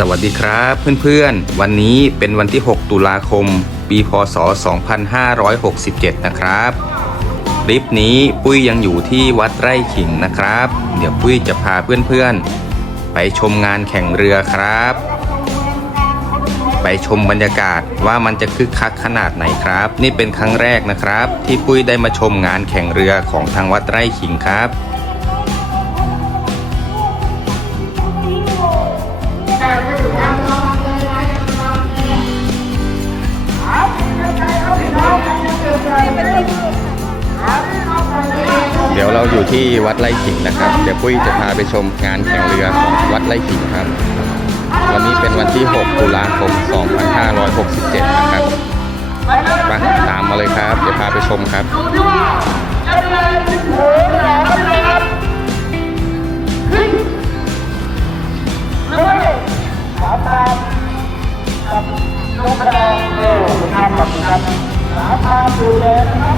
สวัสดีครับเพื่อนๆ วันนี้เป็นวันที่ 6 ตุลาคม ปีพศ 2567 นะครับคลิปนี้ปุ้ยยังอยู่ที่วัดไร่ขิงนะครับ เดี๋ยวปุ้ยจะพาเพื่อนๆ ไปชมงานแข่งเรือครับ ไปชมบรรยากาศว่ามันจะคึกคักขนาดไหนครับ นี่เป็นครั้งแรกนะครับ ที่ปุ้ยได้มาชมงานแข่งเรือของทางวัดไร่ขิงครับ เดี๋ยวเราอยู่ที่วัดไร่ขิงนะครับ เดี๋ยวปุ้ยจะพาไปชมงานแข่งเรือของวัดไร่ขิงครับ วันนี้เป็นวันที่ 6 ตุลาคม 2567 นะครับมาตามมาเลยครับ เดี๋ยวพาไปชมครับสามารถดูแลนะครับ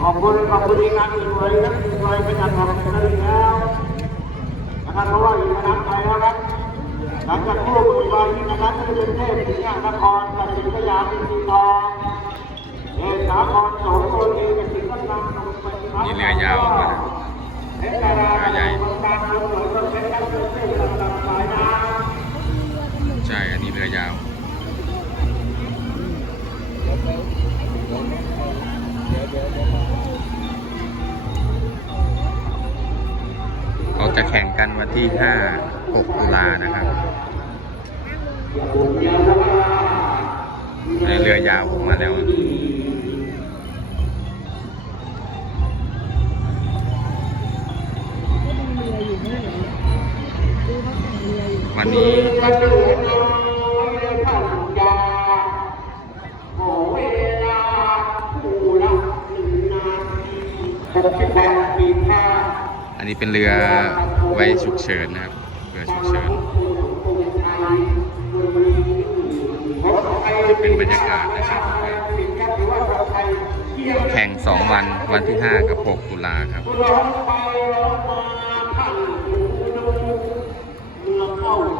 ขอบคุณขอบคุณงานอื่นไว้นะอื่นไว้เป็นงานของเราแล้วนะครับเพราะว่าอยู่คณะไปแล้วครับหลังจากคู่อื่นไว้นะครับก็จะเป็นเทพที่นี่นครกับสิงห์ยามสิงห์ทองเอกสาครสองคนเองกสิงห์กลางนี่เรือยาวมากเรือาวใหญ่ แข่งกันวันที่ 5 6 ตุลานะครับในเรือยาวผมมาแล้ววันนี้ อันนี้เป็นเรือไว้ฉุกเฉินนะครับ เรือฉุกเฉินจะเป็นบรรยากาศนะครับแข่ง 2 วันวันที่ 5 กับ 6 ตุลาครับท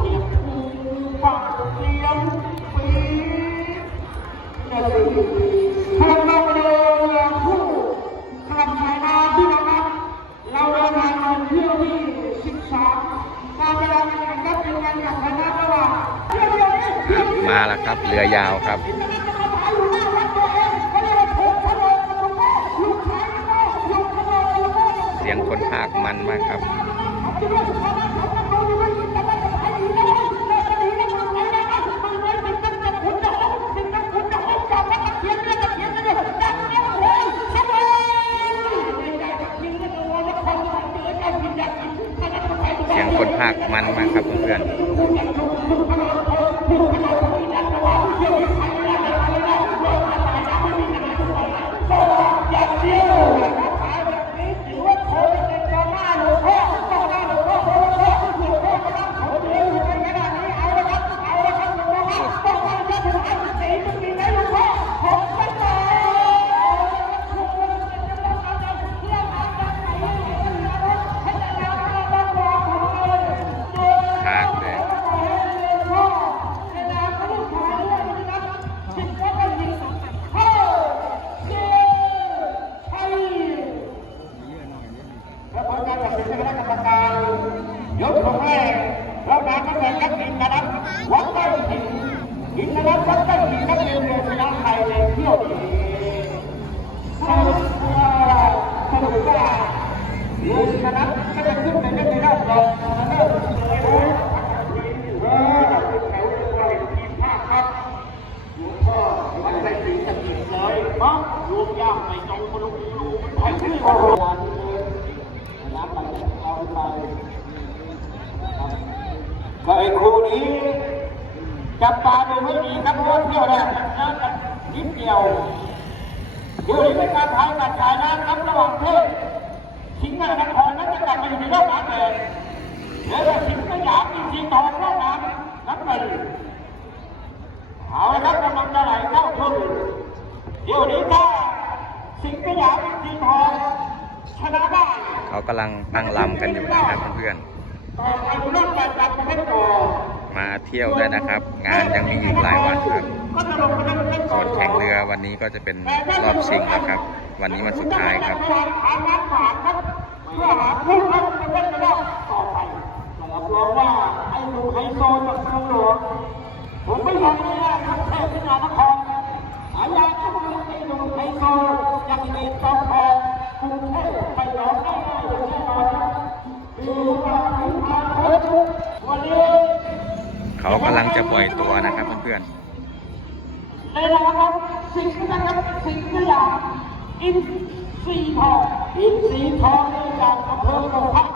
อยาวครับเสียงคนภาคมันมากครับเสียงคนภาคมันมากครับเพื่อนๆ หินนะวัดใต้หินนักเรียนเรือชนะไทยในเที่ยวนี้สรุปว่าสรุปว่าเรือชนะก็จะขึ้นไปเล่นในรอบรองชนะเลิศเลยนะเออเป็นแถวเรือเราเห็นทีมภาคครับหลวงพ่อวัดใต้หินจะกินเลยมั้งรวมยากไปตรงกระดูกดูมันไปที่โอ้โหน้ำมันเอาไปก็ไอ้ครูนี้ จับตาดูไม่ดีครับเพราะว่าเที่ยวแรกน้ำกันนิดเดียวเดี๋ยวนี้เป็นการพายกัดฉายน้ำครับระหว่างเทพสิงห์นครนั้นจะกลับมาอยู่ในรอบน้ำแดงแล้วก็สิงห์สยามอีกทีทองรอบน้ำน้ำเงินเอาละครับกำลังจะไหลเข้าทุ่นเดี๋ยวนี้ถ้าสิงห์สยามอีกทีทองชนะได้เขากำลังตั้งลำกันอยู่นะครับเพื่อนต่อไปรื่องการจับประเภทต่อ มาเที่ยวได้นะครับ งานยังมีอีกหลายวันครับส่วนแข่งเรือวันนี้ก็จะเป็นรอบชิงแล้วครับ วันนี้วันสุดท้ายครับหาน้ำฝาดครับเพื่อหาผู้เข้าไปเล่นในรอบต่อไปรับรองว่าไอ้หนุ่มไฮโซจากเมืองหลวงผมไม่ยอมไม่ได้ครับเทพนานครหายาที่มันไอ้หนุ่มไฮโซจากเอกตองทองกรุงเทพไปร้องได้ง่ายอย่างแน่นอนครับดูว่าถึงทางโค้ชวันนี้ เขากำลังจะปล่อยตัวนะครับเพื่อนในรถสิ่งที่นะครับสิ่งที่อยากอินซีทองอินซีทองในจากอำเภอโรงพัก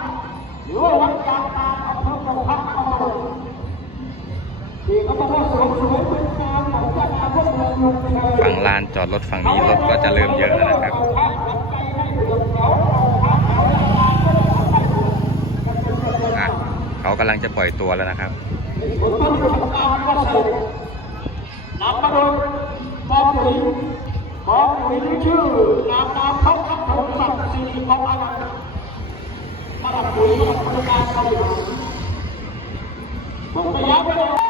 หรือว่าวัดยางตาอำเภอโรงพักอำเภอที่เขาบอกว่าสวยสวยเป็นงามของเจ้าอาพวกเมืองลุงเธอๆฝั่งลานจอดรถฝั่งนี้รถก็จะเริ่มเยอะแล้วนะครับเขากำลังจะปล่อยตัวแล้วนะครับ ผมต้องอยู่กับการว่าสวยนำมาโดยบอปุ๋ยบอปุ๋ยชื่อนามนามเขาครับผมสัตว์สิริของอะไรมาดับปุ๋ยมาดับพลังงานเขาอยู่ผมพยายาม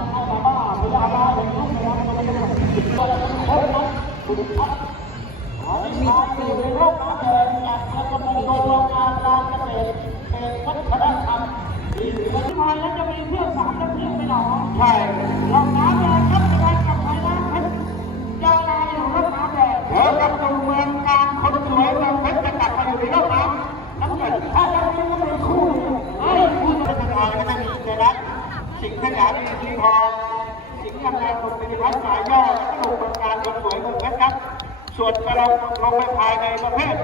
ถึงกำลังเอามาบ้าพยาบาลอย่างนั้นนะครับมันจะเป็นพบนั้นคุณครับมีอยู่ในกากกระทรวงโรงงานการเกษตรเป็นวัฒนธรรมที่มาแล้วจะมีเพื่อสามน้ำพริกไปหนอใช่ลองนะ ทองสิงห์กำนันตรงเป็นพัฒน์สายย่อและกระดูกบรรการคนสวยเมืองเพชรครับ ส่วนกระลงลงไปภายในประเภท